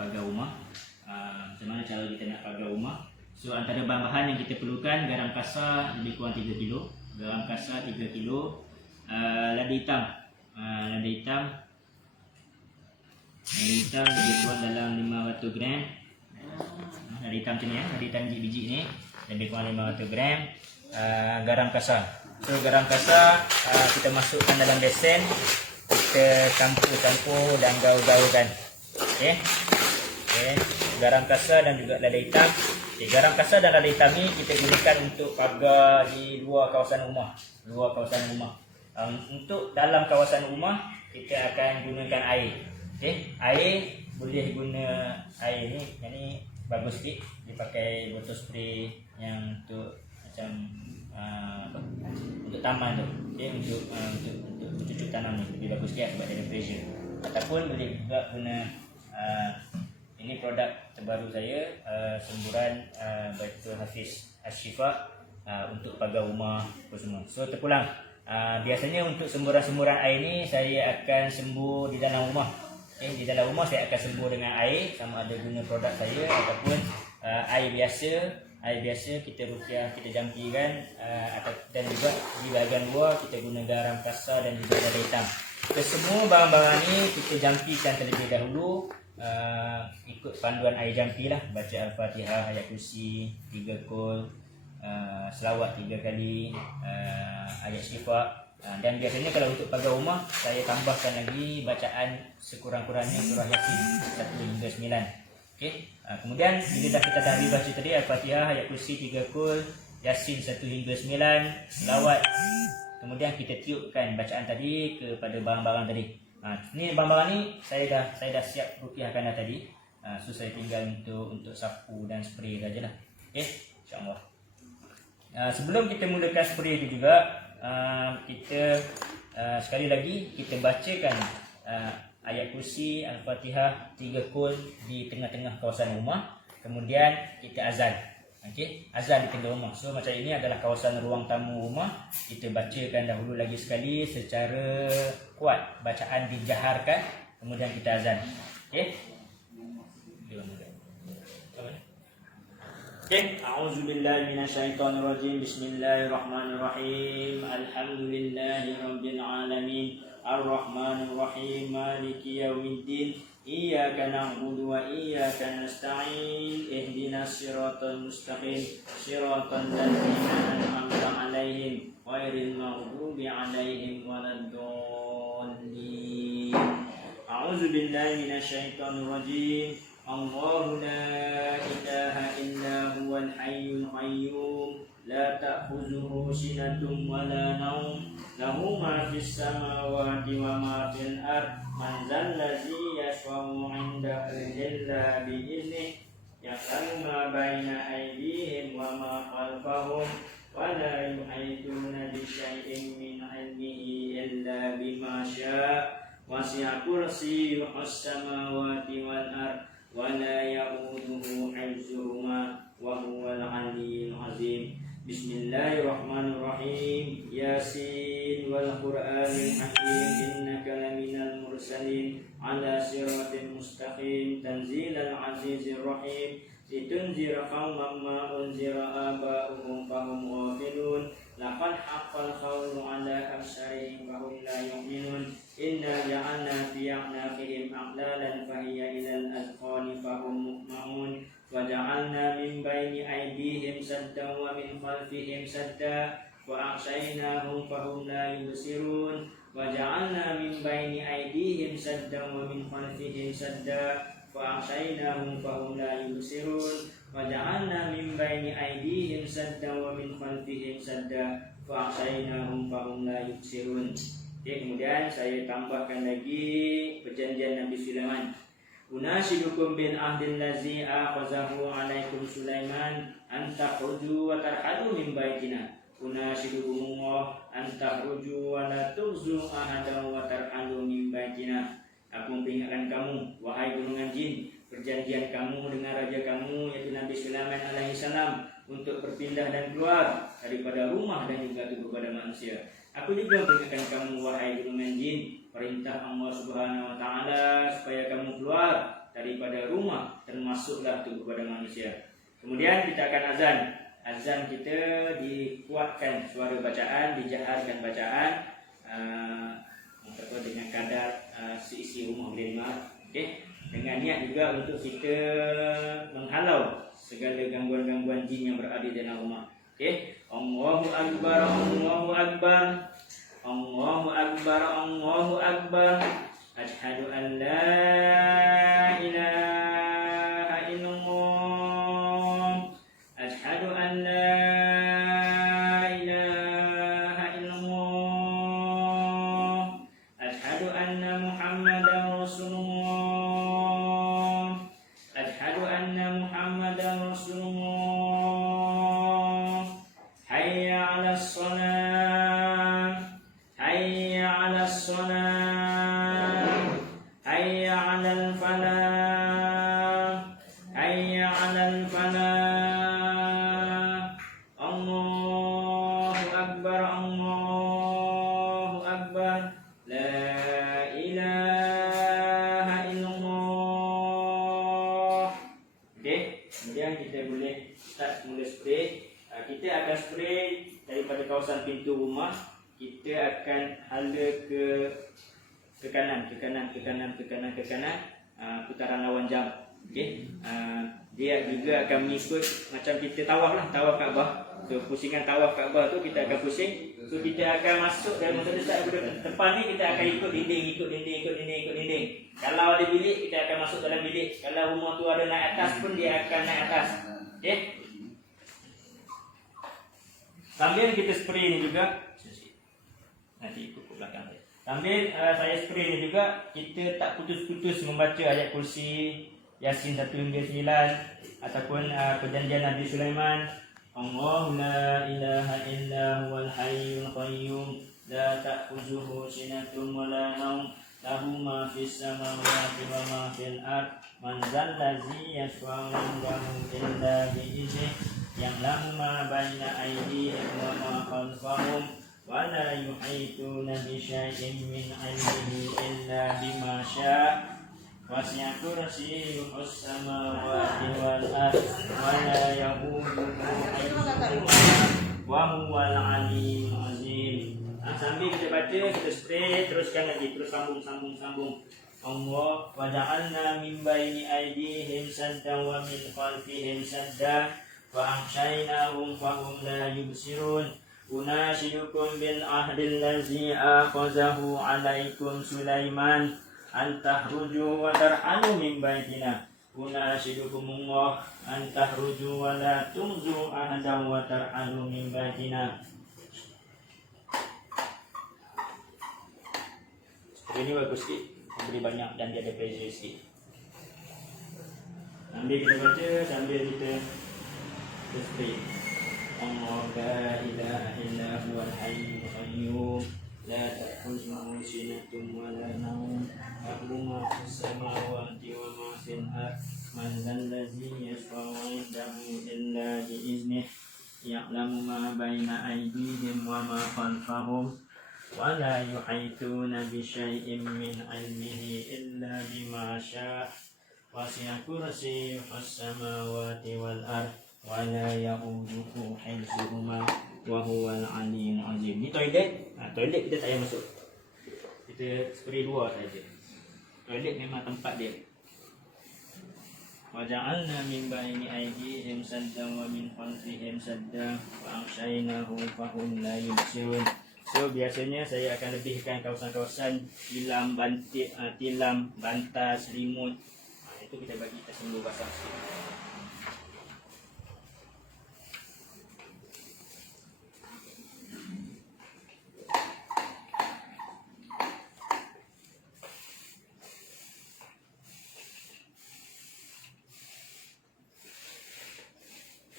pagar rumah. Macam mana cara kita nak pagar rumah. So antara bahan-bahan yang kita perlukan, garam kasar lebih kurang 3 kilo, garam kasar 3 kilo, lada hitam, lada hitam lebih kurang dalam 500 gram. Lada hitam macam ni ya, lada hitam biji ni lebih kurang 500 gram. Garam kasar. So garam kasar kita masukkan dalam besen, kita campur dan gaul-gaulkan. Okey. Garam kasar dan juga lada hitam. Garam kasar dan lada hitam ni kita gunakan untuk pagar di luar kawasan rumah. Untuk dalam kawasan rumah kita akan gunakan air. Air boleh guna air ni, yang ni bagus sikit, dipakai botol spray yang untuk macam untuk taman tu, untuk cucuk tanam ni lebih bagus sikit sebab dia ada pressure. Ataupun boleh juga guna ini produk terbaru saya, semburan Baitul Hafiz Ashifa untuk pagar rumah apa semua. So terpulang, biasanya untuk semburan-semburan air ni saya akan sembur di dalam rumah. Di dalam rumah saya akan sembur dengan air, sama ada guna produk saya ataupun air biasa kita rukiah, kita jampikan, dan juga di bahagian luar kita guna garam kasar dan juga lada hitam. Semua barang-barang ni kita jampikan terlebih dahulu, ikut panduan air jampi lah, baca Al-Fatihah, ayat kursi 3 kul, selawat 3 kali, ayat syifa. Dan biasanya kalau untuk pagar rumah saya tambahkan lagi bacaan sekurang-kurangnya surah Yasin 1 hingga 9. Okey. Kemudian bila kita dah baca tadi Al-Fatihah, ayat kursi 3 kul, Yasin 1 hingga 9, selawat. Kemudian kita tiupkan bacaan tadi kepada barang-barang tadi. Ni barang-barang ni saya dah siap rukiahkan dah tadi. So saya tinggal untuk sapu dan spray sajalah. Okey, insya-Allah. Sebelum kita mulakan spray itu juga, kita sekali lagi kita bacakan ayat kursi Al-Fatihah 3 kul di tengah-tengah kawasan rumah. Kemudian kita azan. Okey, azan di tengah rumah. So macam ini adalah kawasan ruang tamu rumah. Kita bacakan dahulu lagi sekali secara kuat, bacaan dijaharkan, kemudian kita azan. Okey. A'udzubillahi minasyaitonirrajim. Bismillahirrahmanirrahim. Alhamdulillahirabbil alamin. Arrahmanirrahim. Maliki yaumiddin. Iyyaka na'budu wa iyyaka nasta'in. Ihdinas siratal mustaqim. Siratal ladzina an'amta 'alaihim ghairil maghdubi 'alaihim waladdallin. A'udzubillahi minasyaitonirrajim. Allahu la ilaha illa huwal hayyul qayyum, la ta'khuzuhu sinatun wa la nawm, lahu ma fis samawati wa ma fil ard, man zallazi yashfa'u 'indahu illa bi idhnihi, ya'lamu ma baina aydihim wa ma khalfahum, wa la yuhituna bi syai'in min 'ilmihi illa bima syaa', wasi'a kursiyyuhus samawati wal ard, wa la ya'uduhu hifdzuhuma wa huwal 'aliyyul 'azim. Bismillahirrahmanirrahim. Yasin wal Qur'anil hakim, innaka laminal mursalin ala siratin mustaqim, tanzilal azizir rahim, litunzira qauman ma unzira aba'uhum fahum ghafilun, laqad haqqal qawlu ala aksarihim fahum la yu'minun, inna ja'alna fi a'naqihim aqlalan fahiya ilal azqani fahum muqma'un, wa ja'alna min bayni aydihim saddan wa min khalfihim sadda, wa aghshaynahum fahum la yubsirun, wa ja'alna min bayni aydihim saddan wa min khalfihim sadda, wa aghshaynahum fahum la yubsirun, wa ja'alna min bayni aydihim saddan wa min khalfihim sadda, wa aghshaynahum fahum la yubsirun. Kemudian saya tambahkan lagi perjanjian Nabi Sulaiman. Unashidukum bil ahdil ladzi akhazahu alaikum Sulaiman an takhruju wa tarhadu min baitina. Unashidukumullah an takhruju wa la tughzu ahadan wa tarhadu min baitina. Aku memperingatkan kamu, wahai golongan jin, perjanjian kamu dengan raja kamu yaitu Nabi Sulaiman alaihissalam untuk berpindah dan keluar daripada rumah dan juga kepada manusia. Aku juga memperingatkan kamu, wahai golongan jin, perintah Allah Subhanahu wa taala supaya kamu keluar daripada rumah termasuklah tubuh pada manusia. Kemudian kita akan azan. Azan kita dikuatkan suara bacaan, dijaharkan bacaan dengan kadar seisi rumah boleh dengar. Okey. Dengan niat juga untuk kita menghalau segala gangguan-gangguan jin yang berada di dalam rumah. Okey. Allahu akbar, Allahu akbar. Allahu akbar, Allahu akbar. Asyhadu an la ilaha illallah. Asyhadu an la ilaha illallah. Asyhadu anna Muhammadar Rasulullah. Asyhadu anna Muhammadar Rasulullah. Hayya 'alas shalah. Hayya 'alas shalah. Hayya 'alal falah. Hayya 'alal falah. Allahu akbar, Allahu akbar. La ilaha illallah. Okey, kemudian kita boleh start mula spray. Kita akan spray daripada kawasan pintu rumah. Kita akan hala ke kanan, putaran lawan jam. Okey. Dia juga akan mengikut macam kita tawaf lah, tawaf Kaabah. So pusingan tawaf Kaabah tu kita akan pusing. So kita akan masuk dalam satu saat depan ni kita akan ikut dinding. Kalau ada bilik kita akan masuk dalam bilik. Kalau rumah tu ada naik atas pun dia akan naik atas. Okey. Sambil kita spray ni juga, nanti ikut ke belakang saya. Sambil saya spray ni juga, kita tak putus-putus membaca ayat kursi, Yasin 1 hingga 9 ataupun perjanjian Nabi Sulaiman. Allahu la ilaha illa huwal hayyul qayyum la ta'khuzuhu sinatun wa la nawm lahu ma fis samawati wa ma fil ard man zallazi yashfa'u 'indahu illa bi idhnihi ya'lamu ma baina aydihim wa ma khalfahum wa la yuhituna bi syai'in min 'ilmihi illa bima syaa' wasi'a kursiyyuhus samawati wal ard wa la yahuduhu hifdhuhuma wa huwal 'aliyyul 'azim. Sambil kita baca, kita spray, teruskan lagi, terus sambung. Allah wa ja'alna min baini aydihim saddan wa min khalfihim saddan wa amshaynahum fahum la yubsirun. Unashidukum bil ahdil ladzi akhazahu 'alaikum Sulaiman an tahruju wa tarhalu min baitina. Unashidukumullah an tahruju wa la tumzu ahadan wa tarhalu min baitina. Ini bagus sikit, beri banyak dan dia ada pressure sikit. Sambil kita baca, sambil kita spray. Allah la ilaha illa huwal hayyul qayyum la ta'khudhuhu sinatun wa la nawm lahu ma fis samawati wa ma fil ard man zallazi yashfa'u 'indahu illa bi iznihi ya'lamu ma baina aydihim wa ma khalfahum wa la yuhituna bi syai'in min 'ilmihi illa bima syaa' wasi'a kursiyyuhus samawati wal ard wa la ya'uduhu hifdhuhuma wa huwal 'aliyyul 'azim. Ni toilet. Toilet kita tak payah masuk. Kita spray luar saja. Toilet memang tempat dia. Wa ja'alna min baini aydihim saddan wa min khalfihim saddan wa amshaynahum fahum la yubsirun. So biasanya saya akan lebihkan kawasan-kawasan tilam, bantal, selimut. Itu kita bagi kita sembuh basah sikit.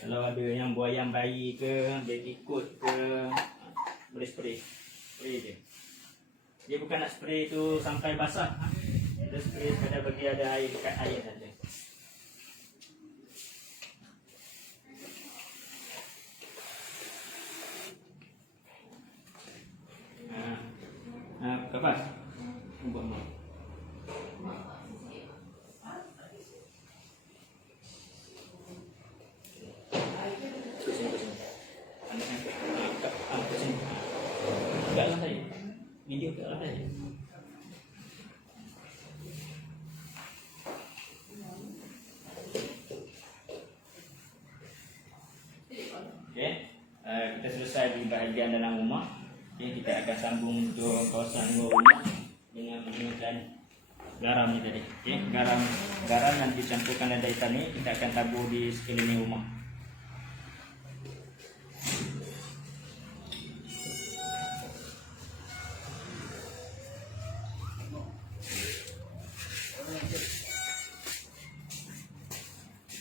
Kalau ada yang buayang bayi ke, baby coat ke, boleh spray je. Dia bukan nak spray tu sampai basah. Dia spray sekadar bagi ada air dekat air saja. Kapas. Buat mau. video ke apa ya? Okey, kita selesai di bahagian dalam rumah. Okey, kita akan sambung ke kawasan luar rumah dengan menggunakan garam ni tadi. Okey, garam yang dicampurkan lada hitam ni kita akan tabur di sekeliling rumah.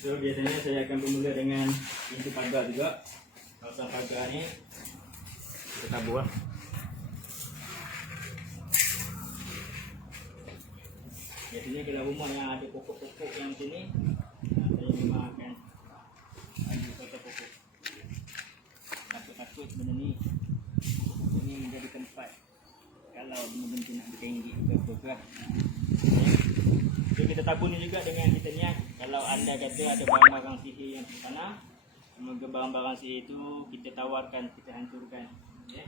So biasanya saya akan bermula dengan pintu pagar juga. Kawasan pagar ni kita tabur lah. Biasanya kalau rumah yang ada pokok-pokok yang macam ni, saya memang akan ambil pokok-pokok. Takut-takut benda ni ini menjadi tempat kalau benda-benda nak bertinggi ke. So kita tabur ni juga dengan kita niat, kalau anda kata ada barang-barang sihir yang tertanam, semoga barang-barang sihir itu kita tawarkan, kita hancurkan. Okay.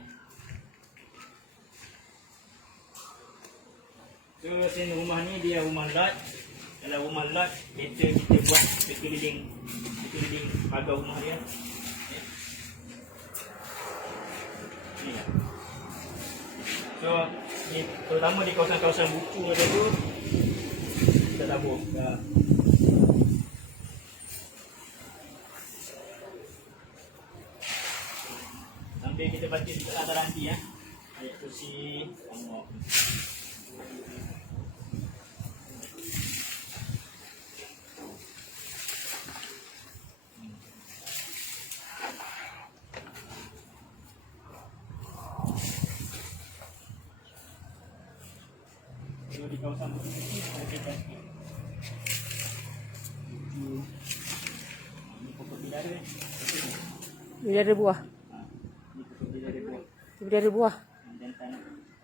So sini rumah ni dia rumah lot. Kalau rumah lot, kita buat sekeliling pagar rumah dia. Okay. Ni lah. So ni terutama di kawasan-kawasan buku ada tu, kita tabur. Sambil kita baca juga lah nanti ya. Ayat kursi Allah. So di kawasan buku ni kita baca. Ini pokok bidara. Bidara buah. Ini pokok bidara buah. Bidara buah. Jantan,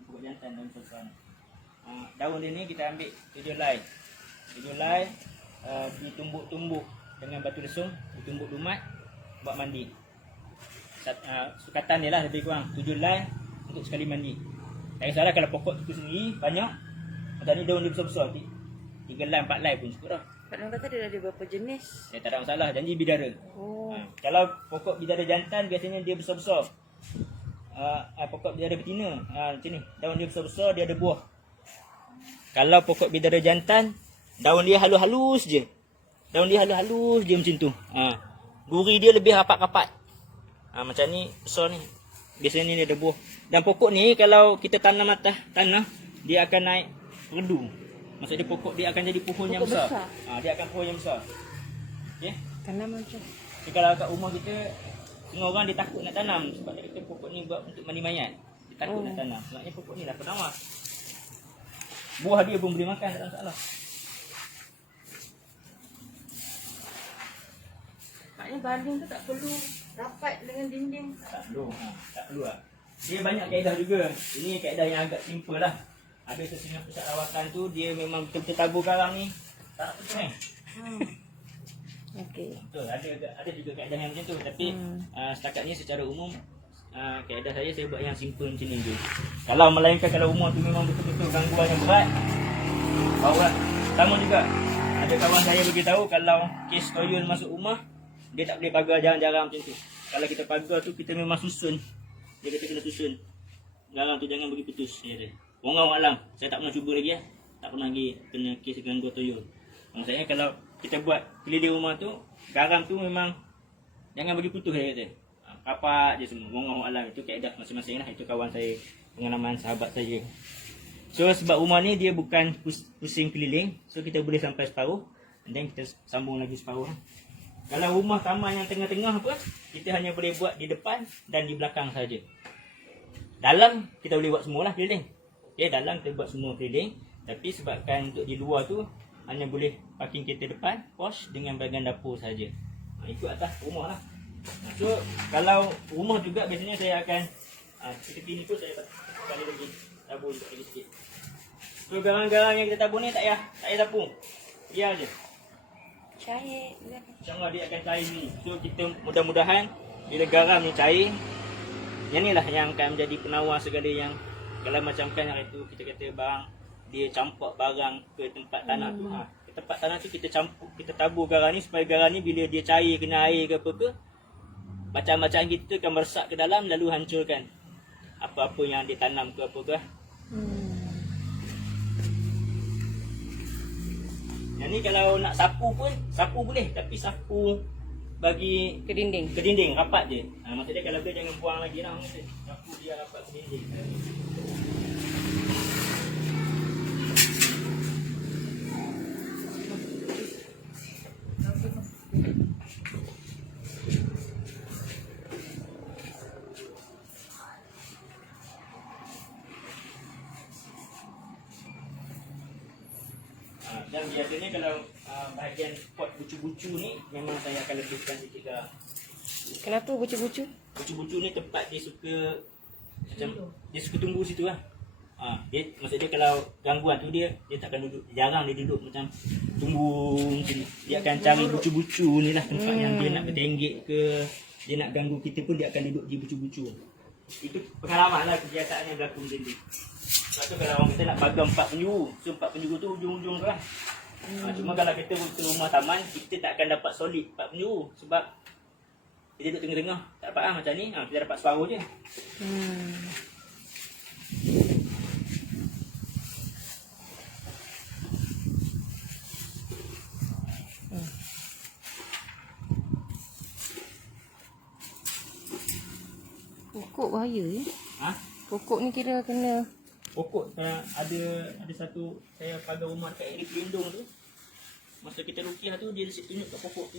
pokok jantan daun sosan. Daun dia ni kita ambil 7 helai. 7 helai ditumbuk-tumbuk dengan batu lesung, ditumbuk lumat buat mandi. Sukatan dia lah lebih kurang 7 helai untuk sekali mandi. Tak kisahlah kalau pokok itu sendiri banyak, macam ni daun dia besar-besar, 3 helai 4 helai pun cukup dah. Pak Long kata dia ada berapa jenis? Tak ada masalah, janji bidara. Oh. Kalau pokok bidara jantan biasanya dia besar-besar. Pokok bidara betina macam ni, daun dia besar-besar, dia ada buah. Kalau pokok bidara jantan, daun dia halus-halus je. Daun dia halus-halus je macam tu. Guri dia lebih rapat-rapat. Macam ni besar ni. Biasanya ni dia ada buah. Dan pokok ni kalau kita tanam atas tanah, dia akan naik redu. Maksudnya pokok dia akan jadi pohon yang besar. Dia akan pohon yang besar. Okey. Tanam macam. Jadi kalau kat rumah kita, setengah orang dia takut nak tanam sebab dia kata pokok ni buat untuk mandi mayat. Dia takut nak tanam. Sebabnya pokok ni dah penawar. Buah dia pun boleh makan, tak ada masalah. Maknanya baling tu tak perlu rapat dengan dinding. Tak perlu. Tak perlu lah. Dia banyak kaedah juga. Ini kaedah yang agak simple lah. Habis setengah pusat rawatan tu, dia memang betul-betul tabur garang ni. Tak betul ni. Okey. Betul, ada juga kaedah yang macam tu. Tapi setakat ni secara umum, kaedah saya buat yang simple macam ni je. Kalau melainkan kalau rumah tu memang betul-betul gangguan yang berat, barulah. Sama juga, ada kawan saya beritahu kalau kes toyol masuk rumah, dia tak boleh pagar jarang-jarang macam tu. Kalau kita pagar tu, kita memang susun. Dia kata kena susun. Garang tu jangan bagi putus, dia kata. Orang alam, saya tak pernah cuba lagi tak pernah lagi kena kes gangguan toyol. Maksudnya kalau kita buat keliling rumah tu, garam tu memang jangan bagi putus, saya kata. Rapat je semua. Orang alam, itu kaedah masing-masing lah. Itu kawan saya, pengalaman sahabat saya. So sebab rumah ni dia bukan pusing keliling, so kita boleh sampai separuh, and then kita sambung lagi separuh lah. Kalau rumah taman yang tengah-tengah apa, kita hanya boleh buat di depan dan di belakang saja. Dalam kita boleh buat semualah keliling. Okay, dalam kita buat semua keliling, tapi sebabkan untuk di luar tu hanya boleh parking kereta depan, pos dengan bahagian dapur saja. Ikut atas rumah lah. So kalau rumah juga biasanya saya akan seperti ni pun saya kali lagi tabur lagi sikit. So garang-garang yang kita tabur ni tak payah tabur. Biar je. Cair. InsyaAllah dia akan cair ni. So kita mudah-mudahan bila garam ni cair, yang ni lah yang akan menjadi penawar segala yang Kalau macam kan hari tu kita kata barang dia campak barang ke tempat tanah tu, ke tempat tanah tu kita campur, kita tabur garam ni supaya garam ni bila dia cair kena air ke apa ke, macam-macam kita akan meresap ke dalam lalu hancurkan apa-apa yang ditanam ke apa ke. Yang ni kalau nak sapu pun, sapu boleh, tapi sapu bagi Ke dinding. ke dinding rapat je. Maksudnya kalau dia jangan buang lagi lah, sapu dia rapat ke dinding. Dan biasanya kalau bahagian pot bucu-bucu ni memang saya akan lebihkan sikit garam. Kenapa bucu-bucu? Bucu-bucu ni tempat dia suka macam dia suka tumbuh situ lah. Dia maksud dia kalau gangguan tu dia takkan duduk, jarang dia duduk macam tumbuh macam ni. Dia akan cari bucu-bucu ni lah tempat yang dia nak ketenggek ke, dia nak ganggu kita pun dia akan duduk di bucu-bucu. Itu pengalaman lah kebiasaan yang berlaku macam ni. Lepas tu kalau orang kita nak pagar 4 penjuru, so 4 penjuru tu ujung-ujung tu lah. Cuma kalau kita ke rumah taman, kita tak akan dapat solid 4 penjuru sebab kita duduk tengah-tengah. Tak dapat lah macam ni, kita dapat separuh je. Pokok bahaya ya. Pokok ni kira kena Pokok ada satu saya pagar rumah kat area pelindung tu. Masa kita rukiah tu dia tunjuk kat pokok.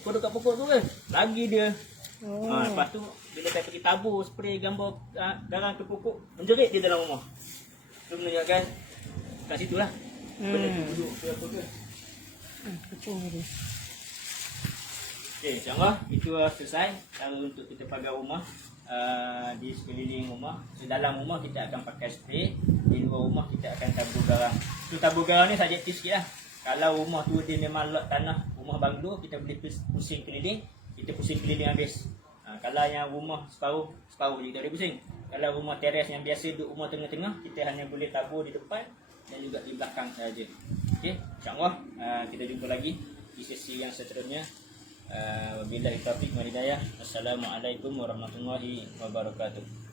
Kau dekat pokok tu kan, lagi dia. Lepas tu bila saya pergi tabur spray gambar garam ke pokok, menjerit dia dalam rumah. Tu menunjukkan kat situ lah. Benda tu duduk ke apa ke. Kecung dia. Okey, insyaAllah itu selesai cara untuk kita pagar rumah. Di sekeliling rumah. So, dalam rumah kita akan pakai spray, di luar rumah kita akan tabur garam. So, tabur garam ni subjektif sikit lah. Kalau rumah tu dia memang lot tanah, rumah banglo, kita boleh pusing keliling, kita pusing keliling habis. Kalau yang rumah separuh je kita boleh pusing. Kalau rumah teres yang biasa duduk rumah tengah-tengah, kita hanya boleh tabur di depan dan juga di belakang saja. Okey, insyaAllah kita jumpa lagi di sesi yang seterusnya. Wabillahi taufiq wal hidayah. Assalamualaikum warahmatullahi wabarakatuh.